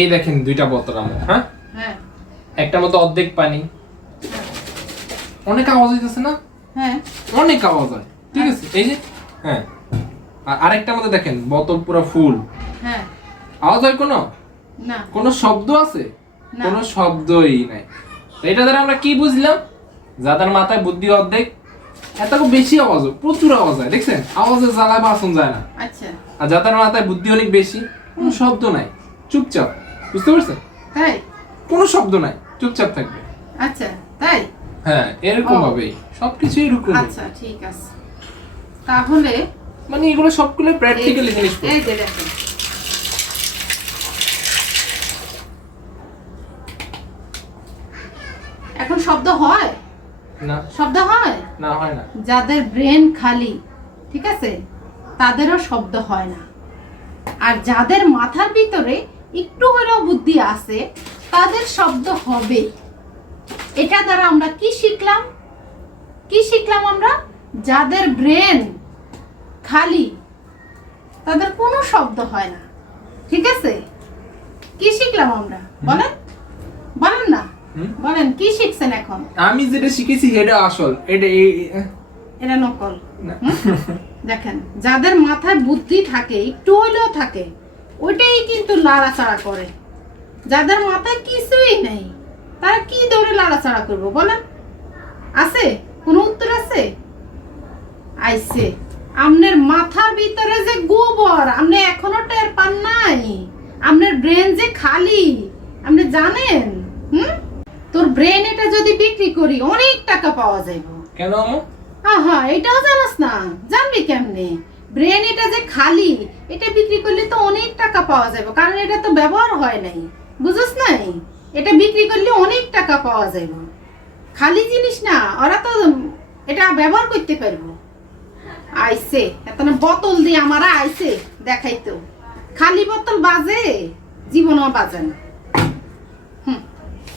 এই দেখেন দুইটা বোতল আমার, হ্যাঁ হ্যাঁ একটা মতো অর্ধেক পানি, অনেক আওয়াজ হইতেছে না? হ্যাঁ অনেক আওয়াজ হয়, ঠিক আছে। এই যে হ্যাঁ, আর আরেকটা মধ্যে দেখেন বোতল পুরো ফুল, হ্যাঁ আওয়াজ হয় কোনো? না কোনো শব্দ আছে? না। কোনো শব্দই নাই। তো এটা দ্বারা আমরা কি বুঝলাম? যাদের মাথায় বুদ্ধি অর্ধেক, এত বেশি আওয়াজ হয়, প্রচুর আওয়াজ হয়, দেখছেন? আওয়াজের জ্বালায় বাসন যায় না। আচ্ছা আর যাদের মাথায় বুদ্ধি অনেক বেশি, কোনো শব্দ নাই, চুপচাপ, বুঝতে পারছেন? তাই কোনো শব্দ নাই, চুপচাপ থাকবে। আচ্ছা তাই হ্যাঁ, এরকম ভাবেই সবকিছু এরকম। আচ্ছা ঠিক আছে, তাহলে মানে এগুলো সবগুলো প্র্যাকটিক্যালি জিনিস। এই যে দেখেন, এখন শব্দ হয়? না শব্দ হয় না, হয় না। যাদের ব্রেন খালি, ঠিক আছে, তাদেরও শব্দ হয় না। আর যাদের মাথার ভিতরে একটু হলেও বুদ্ধি আছে, তাদের শব্দ হবে। এটা দ্বারা আমরা কি শিখলাম? কি শিখলাম আমরা? যাদের ব্রেন খালি, তাদের কোনো শব্দ হয় না, ঠিক আছে? কি শিখলাম আমরা? বলেন বলেন না, বলেন কি শিখছেন এখন? আমি যেটা শিখেছি এটা আসল, এটা এটা নকল। না। দেখেন, যাদের মাথায় বুদ্ধি থাকে, একটু হলেও থাকে, ওইটাই কিন্তু লাড়াচাড়া করে। যাদের মাথায় কিছুই নেই, তারা কি ধরে লাড়াচাড়া করবো বলেন? আছে কোনো উত্তর আছে? আইছে, আপনার মাথার ভিতরে যে গোবর, আপনি এখনো টের পান নাই। আপনার ব্রেন যে খালি, আপনি জানেন? তোর ব্রেন এটা যদি বিক্রি করি অনেক টাকা পাওয়া যাইব। কেন আমু? আহা, এটাও জানাস না? জানবি কেমনে? ব্রেন এটা যে খালি, এটা বিক্রি করলে তো অনেক টাকা পাওয়া যাবে, কারণ এটা তো ব্যবহার হয় নাই, বুঝছ নাই? এটা বিক্রি করলে অনেক টাকা পাওয়া যাবে। খালি জিনিস না, ওরা তো এটা ব্যবহার করতে পারবো। আইছে এত না বোতল দিয়ে আমারা আইছে দেখাইতো, খালি বোতল বাজে, জীবনও বাজে না।